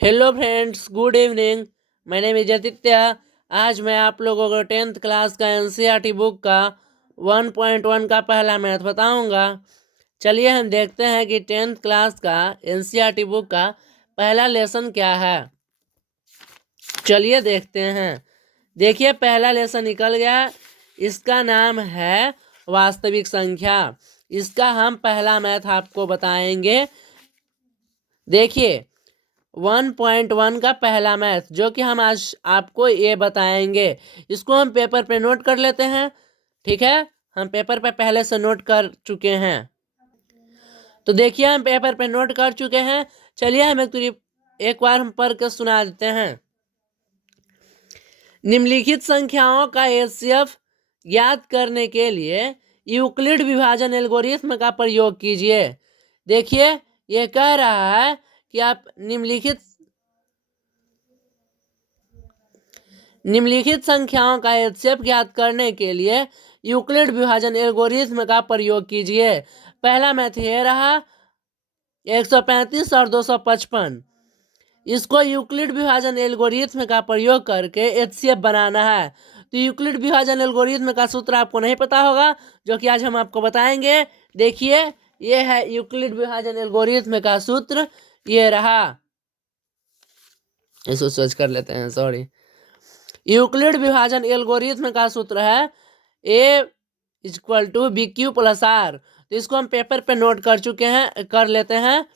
Hello friends, good evening. My name is Aditya. आज मैं आप लोगों को 10th क्लास का एनसीईआरटी बुक का 1.1 का पहला मैथ बताऊंगा। चलिए हम देखते हैं कि 10th क्लास का एनसीईआरटी बुक का पहला लेसन क्या है। चलिए देखते हैं। देखिए पहला लेसन निकल गया। इसका नाम है वास्तविक संख्या। इसका हम पहला मैथ आपको बताएंगे। देखिए 1.1 का पहला मैथ जो कि हम आज आपको ये बताएंगे, इसको हम पेपर पे नोट कर लेते हैं। ठीक है, हम पेपर पे पहले से नोट कर चुके हैं। तो देखिए हम पेपर पे नोट कर चुके हैं। चलिए हम एक बार हम पढ़ के सुना देते हैं। निम्नलिखित संख्याओं का एचसीएफ ज्ञात करने के लिए यूक्लिड विभाजन एल्गोरिथ्म का प्रयोग कीजिए। देखिए ये कह रहा है कि आप निम्नलिखित संख्याओं का एचसीएफ ज्ञात करने के लिए यूक्लिड विभाजन एल्गोरिथ्म का प्रयोग कीजिए। पहला मैथ ये रहा 135 और 255। इसको यूक्लिड विभाजन एल्गोरिथ्म का प्रयोग करके एचसीएफ बनाना है। तो यूक्लिड विभाजन एल्गोरिथ्म का सूत्र आपको नहीं पता होगा, जो कि आज हम आपको बताएंगे। देखिए ये है यूक्लिड विभाजन एल्गोरिथ्म का सूत्र, ये रहा। इसको सर्च कर लेते हैं, सॉरी। यूक्लिड विभाजन एल्गोरिथ्म का सूत्र है A=BQ+R। तो इसको हम पेपर पे नोट कर चुके हैं, कर लेते हैं।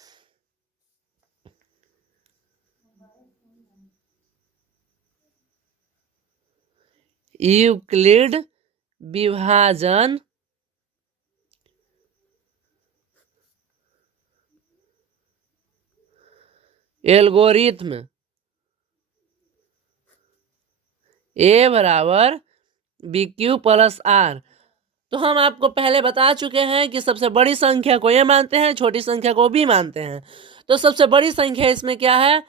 यूक्लिड विभाजन एल्गोरिथ्म A=BQ+R। तो हम आपको पहले बता चुके हैं कि सबसे बड़ी संख्या को ये मानते हैं, छोटी संख्या को भी मानते हैं। तो सबसे बड़ी संख्या इसमें क्या है?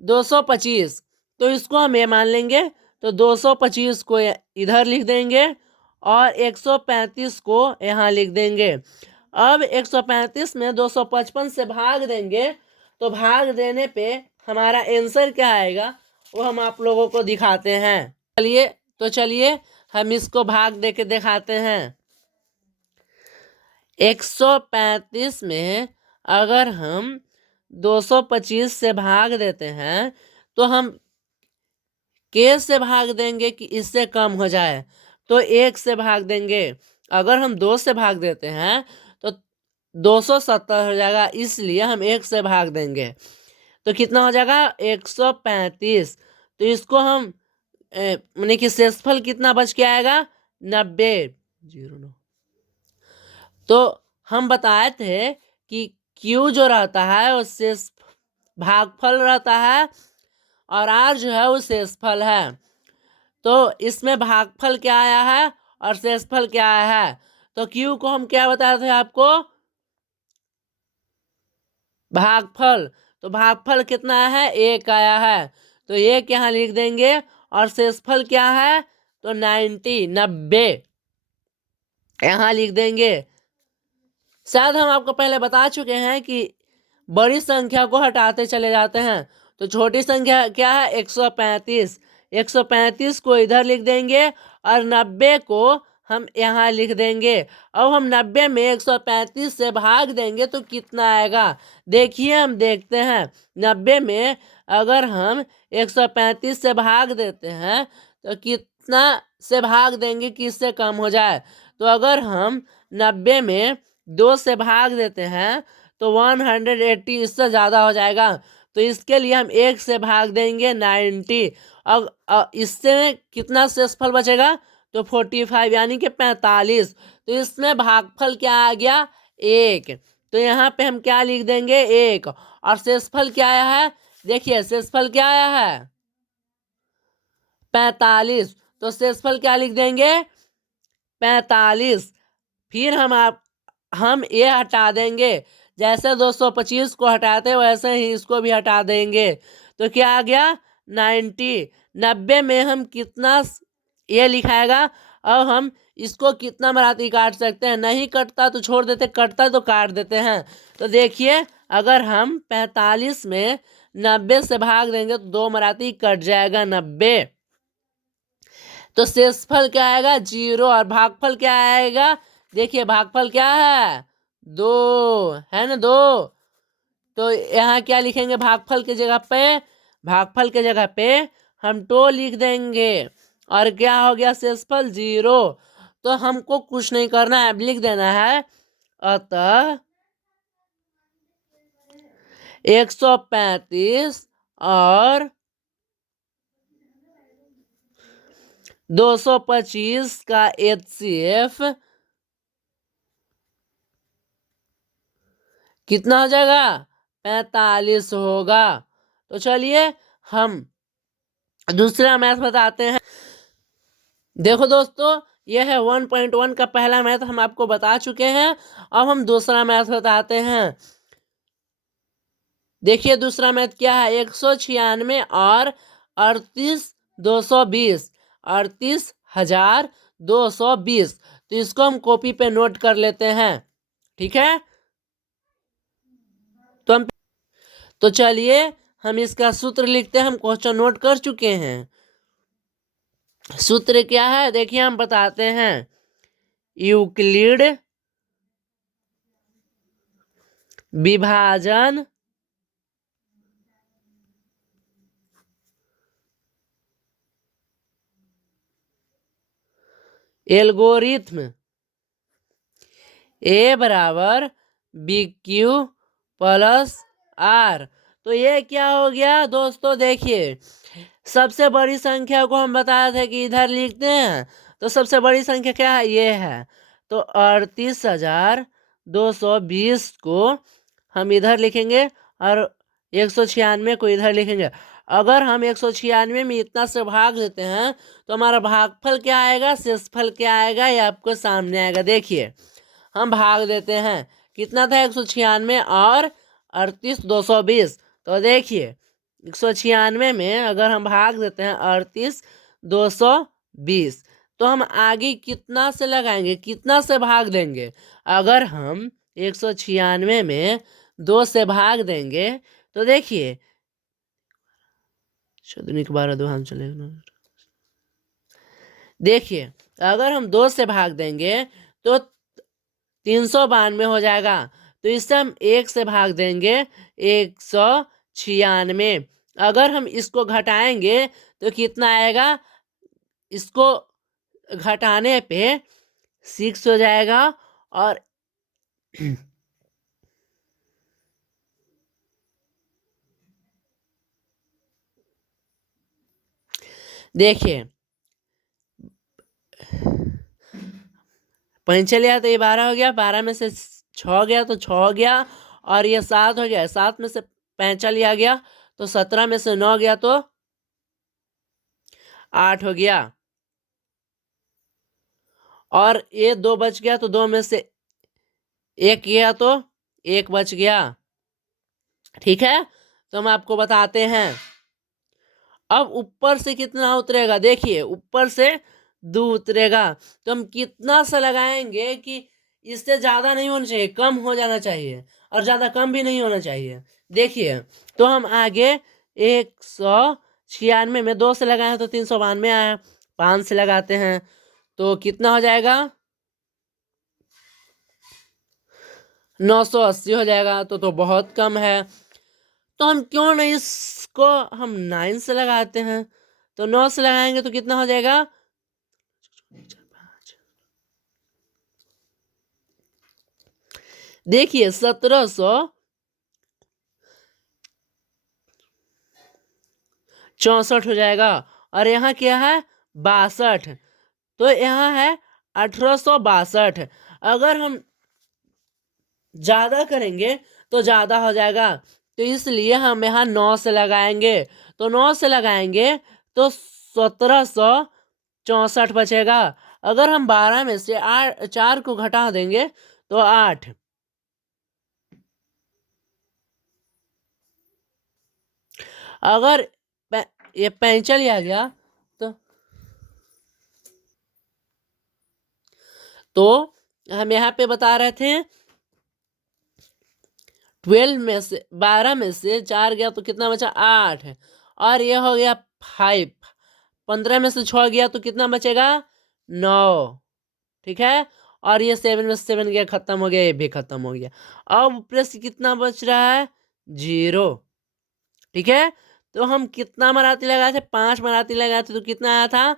225। तो इसको हम ये मान लेंगे। तो 225 को इधर लिख देंगे और 135 को यहाँ लिख देंगे। अब 135 में 255 से भाग देंगे, तो भाग देने पे हमारा आंसर क्या आएगा वो हम आप लोगों को दिखाते हैं। चलिए हम इसको भाग दे के दिखाते हैं। 135 में अगर हम 225 से भाग देते हैं तो हम के से भाग देंगे कि इससे कम हो जाए, तो 1 से भाग देंगे। अगर हम 2 से भाग देते हैं तो 270 हो जाएगा, इसलिए हम 1 से भाग देंगे। तो कितना हो जाएगा? 135। तो इसको हम माने कि शेषफल कितना बच के आएगा? 90। 09। तो हम बताए थे कि Q जो रहता है वो शेष भागफल रहता है और R जो है वो शेषफल है। तो इसमें भागफल क्या आया है और शेषफल क्या आया है? तो Q को हम क्या बताए थे आपको? भागफल। तो भागफल कितना है? 1 आया है। तो 1 यहाँ लिख देंगे और शेषफल क्या है? तो 90 यहाँ लिख देंगे। शायद हम आपको पहले बता चुके हैं कि बड़ी संख्या को हटाते चले जाते हैं। तो छोटी संख्या क्या है? 135। 135 को इधर लिख देंगे और 90 को हम यहाँ लिख देंगे। अब हम 90 में 135 से भाग देंगे तो कितना आएगा? देखिए हम देखते हैं। 90 में अगर हम 135 से भाग देते हैं तो कितना से भाग देंगे कि इससे कम हो जाए? तो अगर हम 90 में 2 से भाग देते हैं तो 180, इससे ज़्यादा हो जाएगा। तो इसके लिए हम 1 से भाग देंगे 90। अब इससे कितना शेषफल बचेगा? तो 45 यानी कि 45। तो इसमें भागफल क्या आ गया? 1। तो यहाँ पे हम क्या लिख देंगे? 1। और शेषफल क्या आया है? देखिए शेषफल क्या आया है? 45। तो शेषफल क्या लिख देंगे? 45। फिर हम ये हटा देंगे। जैसे 225 को हटाते वैसे ही इसको भी हटा देंगे। तो क्या आ गया? 90। 90 में हम कितना ये लिखाएगा? अब हम इसको कितना मराठी काट सकते हैं? नहीं कटता तो छोड़ देते, कटता तो काट देते हैं। तो देखिए अगर हम 45 में 90 से भाग देंगे तो 2 मराठी कट जाएगा 90। तो शेषफल क्या आएगा 0 और भागफल क्या आएगा, देखिए भागफल क्या है 2 है ना 2। तो यहाँ क्या लिखेंगे भागफल के जगह पे, भागफल के जगह पे हम टो लिख देंगे और क्या हो गया शेषफल 0। तो हमको कुछ नहीं करना है, लिख देना है अतः 135 और 225 का HCF कितना हो जाएगा 45 होगा। तो चलिए हम दूसरा मैथ बताते हैं। देखो दोस्तों यह है 1.1 का पहला मैथ हम आपको बता चुके हैं। अब हम दूसरा मैथ बताते हैं। देखिए दूसरा मैथ क्या है 196 और 38,220 38,220। तो इसको हम कॉपी पे नोट कर लेते हैं, ठीक है। तो चलिए हम इसका सूत्र लिखते हैं, हम क्वेश्चन नोट कर चुके हैं। सूत्र क्या है देखिए हम बताते हैं। यूक्लिड विभाजन एल्गोरिथ्म ए बराबर BQ प्लस R। तो ये क्या हो गया दोस्तों, देखिए सबसे बड़ी संख्या को हम बताए थे कि इधर लिखते हैं। तो सबसे बड़ी संख्या क्या है ये है। तो 38,220 को हम इधर लिखेंगे और 196 को इधर लिखेंगे। अगर हम 196 में इतना से भाग देते हैं तो हमारा भागफल क्या आएगा शेषफल क्या आएगा ये आपको सामने आएगा। देखिए हम भाग देते हैं, कितना था 196 और 38,220। तो देखिए 196 में अगर हम भाग देते हैं 38,220 तो हम आगे कितना से लगाएंगे, कितना से भाग देंगे। अगर हम 196 में 2 से भाग देंगे तो देखिए 12 दो हम चलेगा। देखिए अगर हम 2 से भाग देंगे तो 392 हो जाएगा। तो इससे हम 1 से भाग देंगे 196। अगर हम इसको घटाएंगे तो कितना आएगा, इसको घटाने पे 6 हो जाएगा। और देखिए 5 लिया तो ये 12 हो गया, 12 में से 6 गया तो 6 हो गया, और ये 7 हो गया, 7 में से 5 लिया गया तो 17 में से 9 गया तो 8 हो गया। और ये 2 बच गया तो 2 में से 1 गया तो 1 बच गया, ठीक है। तो हम आपको बताते हैं अब ऊपर से कितना उतरेगा। देखिए ऊपर से 2 उतरेगा तो हम कितना सा लगाएंगे कि इससे ज्यादा नहीं होना चाहिए, कम हो जाना चाहिए, और ज्यादा कम भी नहीं होना चाहिए। देखिए तो हम आगे 196 में 2 से लगाए तो 392 आया, 5 से लगाते हैं तो कितना हो जाएगा 980 हो जाएगा। तो बहुत कम है। तो हम क्यों नहीं इसको हम 9 से लगाते हैं। तो 9 से लगाएंगे तो कितना हो जाएगा, देखिए 1764 हो जाएगा। और यहाँ क्या है 62, तो यहाँ है 1862। अगर हम ज्यादा करेंगे तो ज्यादा हो जाएगा, तो इसलिए हम यहाँ 9 से लगाएंगे। तो 9 से लगाएंगे तो 1764 बचेगा। अगर हम 12 में से 4 को घटा देंगे तो 8। अगर ये 45 आ गया तो हम यहाँ पे बता रहे थे 12 में से 4 गया तो कितना बचा 8 है। और ये हो गया 5। 15 में से 6 गया तो कितना बचेगा 9। ठीक है। और ये 7 में से 7 गया, खत्म हो गया, ये भी खत्म हो गया। अब ऊपर से कितना बच रहा है 0। ठीक है। तो हम कितना मराती लगाए थे 5 मराती लगाए थे तो कितना आया था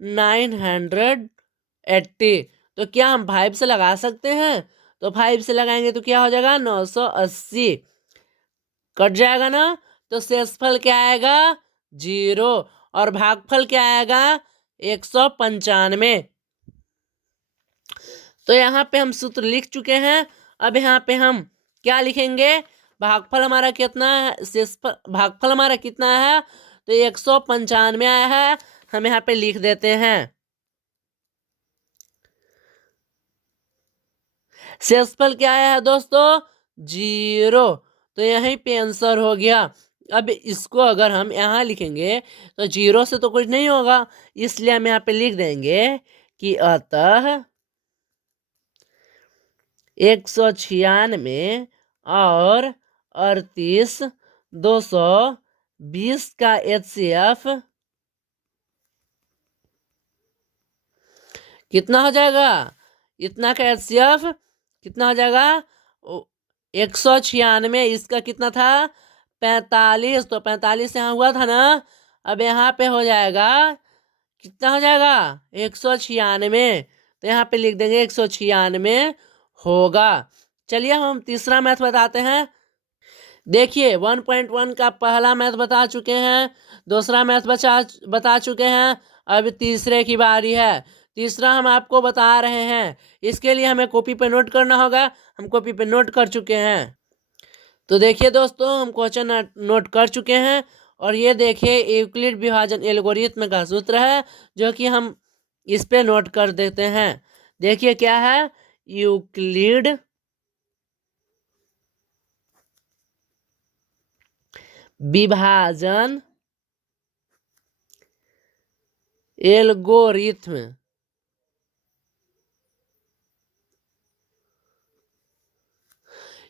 980। तो क्या हम 5 से लगा सकते हैं? तो 5 से लगाएंगे तो क्या हो जाएगा 980 कट जाएगा ना। तो शेषफल क्या आएगा 0 और भागफल क्या आएगा 195। तो यहाँ पे हम सूत्र लिख चुके हैं। अब यहाँ पे हम क्या लिखेंगे भागफल हमारा कितना है, शेषफल भागफल हमारा कितना है तो 195 आया है। हम यहाँ पे लिख देते हैं। शेषफल क्या आया है दोस्तों 0। तो यहीं पे आंसर हो गया। अब इसको अगर हम यहाँ लिखेंगे तो 0 से तो कुछ नहीं होगा, इसलिए हम यहाँ पे लिख देंगे कि अतः 196 और 38 220 का HCF कितना हो जाएगा। इतना का HCF कितना हो जाएगा 196। इसका कितना था 45। तो 45 यहाँ हुआ था ना। अब यहाँ पे हो जाएगा कितना हो जाएगा 196। तो यहाँ पे लिख देंगे 196 होगा। चलिए हम तीसरा मैथ बताते हैं। देखिए 1.1 का पहला मैथ बता चुके हैं, दूसरा मैथ बता चुके हैं। अब तीसरे की बारी है। तीसरा हम आपको बता रहे हैं, इसके लिए हमें कॉपी पे नोट करना होगा। हम कॉपी पे नोट कर चुके हैं। तो देखिए दोस्तों हम क्वेश्चन नोट कर चुके हैं। और ये देखिए यूक्लिड विभाजन एल्गोरिथम का सूत्र है जो कि हम इस पे नोट कर देते हैं। देखिए क्या है यूक्लिड विभाजन एल्गोरिथम।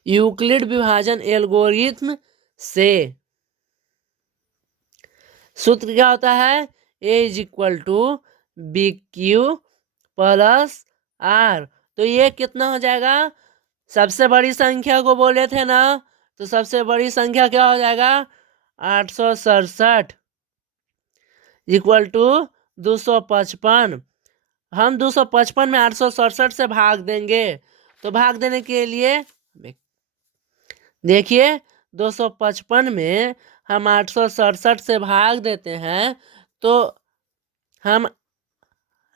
यूक्लिड विभाजन एल्गोरिथम से सूत्र क्या होता है A is equal to B Q plus R. तो ये कितना हो जाएगा सबसे बड़ी संख्या को बोले थे ना, तो सबसे बड़ी संख्या क्या हो जाएगा 867 इक्वल टू 255। हम 255 में 867 से भाग देंगे। तो भाग देने के लिए देखिए 255 में हम 867 से भाग देते हैं तो हम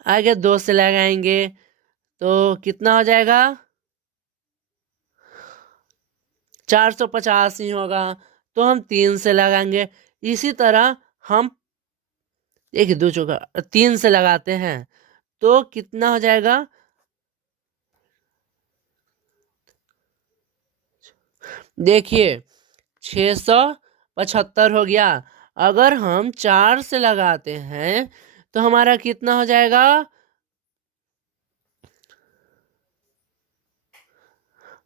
आगे 2 से लगाएंगे तो कितना हो जाएगा 450 ही होगा। तो हम 3 से लगाएंगे। इसी तरह हम देखिए 2 चौका 3 से लगाते हैं तो कितना हो जाएगा देखिए 675 हो गया। अगर हम 4 से लगाते हैं तो हमारा कितना हो जाएगा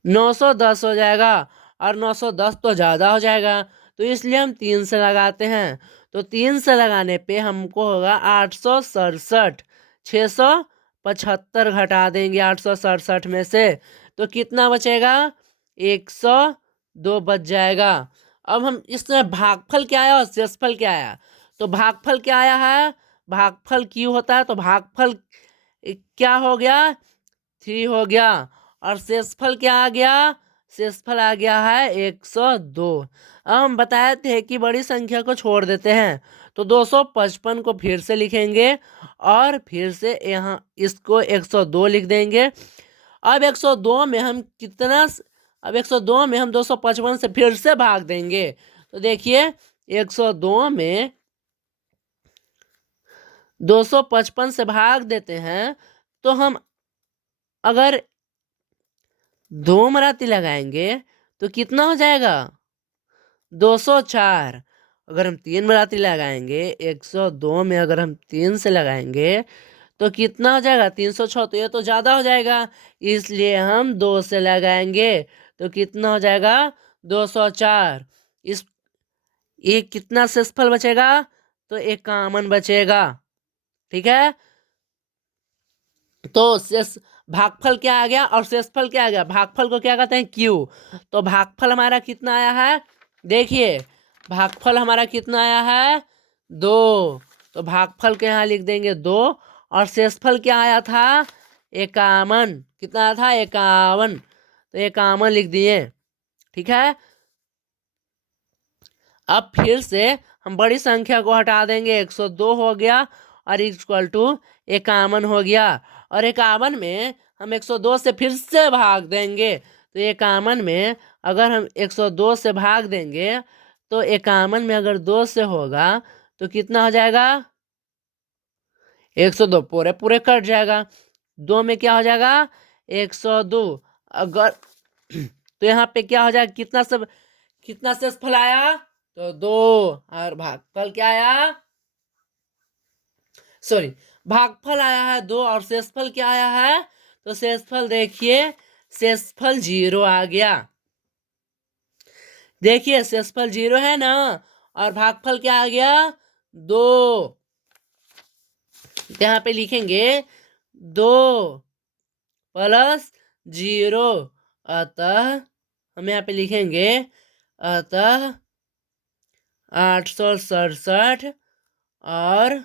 910 हो जाएगा। और 910 तो ज़्यादा हो जाएगा, तो इसलिए हम 3 से लगाते हैं। तो 3 से लगाने पे हमको होगा 867। 675 घटा देंगे 867 में से तो कितना बचेगा 102 बच जाएगा। अब हम इसमें भागफल क्या आया और शेषफल क्या आया। तो भागफल क्या आया है भागफल क्यों होता है तो भागफल क्या हो गया 3 हो गया। और शेषफल क्या आ गया शेषफल आ गया है 102। अब हम बताए थे कि बड़ी संख्या को छोड़ देते हैं तो 255 को फिर से लिखेंगे और फिर से यहाँ इसको 102 लिख देंगे। अब 102 में हम कितना अब 102 में हम 255 से फिर से भाग देंगे। तो देखिए 102 में 255 से भाग देते हैं तो हम अगर 2 मराती लगाएंगे तो कितना हो जाएगा 204। अगर हम 3 मराती लगाएंगे 102 में अगर हम 3 से लगाएंगे तो कितना हो जाएगा 306। तो ये तो ज़्यादा हो जाएगा, इसलिए हम 2 से लगाएंगे तो कितना हो जाएगा 204। इस ये कितना शेषफल बचेगा? तो 51 बचेगा। ठीक है, तो शेष भागफल क्या आ गया और शेषफल क्या आ गया? भागफल को क्या कहते हैं? क्यू। तो भागफल हमारा कितना आया है? देखिए भागफल हमारा कितना आया है? 2। तो भागफल के यहाँ लिख देंगे 2। और शेषफल क्या आया था? 51। कितना आया था? 51। तो 51 लिख दिए। ठीक है, अब फिर से हम बड़ी संख्या को हटा देंगे। 102 हो गया और इक्वल टू 51 हो गया। और 51 में हम 102 से फिर से भाग देंगे। तो 51 में अगर हम 102 से भाग देंगे तो 51 में अगर 2 से होगा तो कितना हो जाएगा? 102 पूरे पूरे कट जाएगा। 2 में क्या हो जाएगा? 102। अगर तो यहाँ पे क्या हो जाएगा? कितना शेषफल आया? तो 2। और भागफल क्या आया? सॉरी, भागफल आया है 2 और शेषफल क्या आया है? तो शेषफल देखिए, शेषफल 0 आ गया। देखिए शेषफल 0 है ना, और भागफल क्या आ गया? 2। यहाँ पे लिखेंगे 2 प्लस 0, अतः हम यहाँ पे लिखेंगे अतः 867 और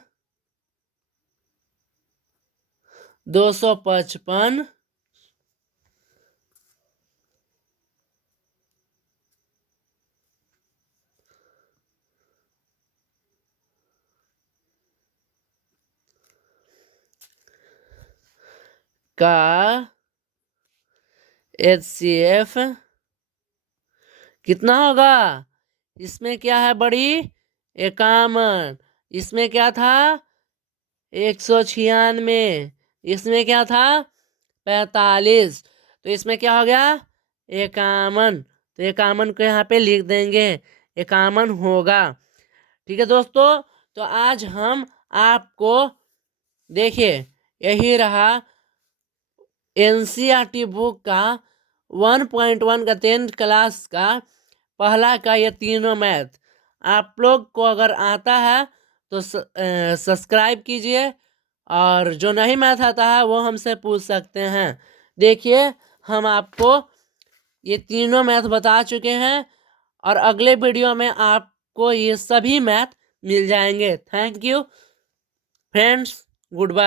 255 का HCF कितना होगा? इसमें क्या है बड़ी? 51। इसमें क्या था? 196। इसमें क्या था? 45। तो इसमें क्या हो गया? 51। तो 51 को यहाँ पे लिख देंगे, 51 होगा। ठीक है दोस्तों, तो आज हम आपको देखिए यही रहा NCERT बुक का 1.1 का 10th क्लास का पहला का ये तीनों मैथ। आप लोग को अगर आता है तो सब्सक्राइब कीजिए, और जो नहीं मैथ आता है वो हमसे पूछ सकते हैं। देखिए हम आपको ये तीनों मैथ बता चुके हैं, और अगले वीडियो में आपको ये सभी मैथ मिल जाएंगे। Thank you friends, good bye.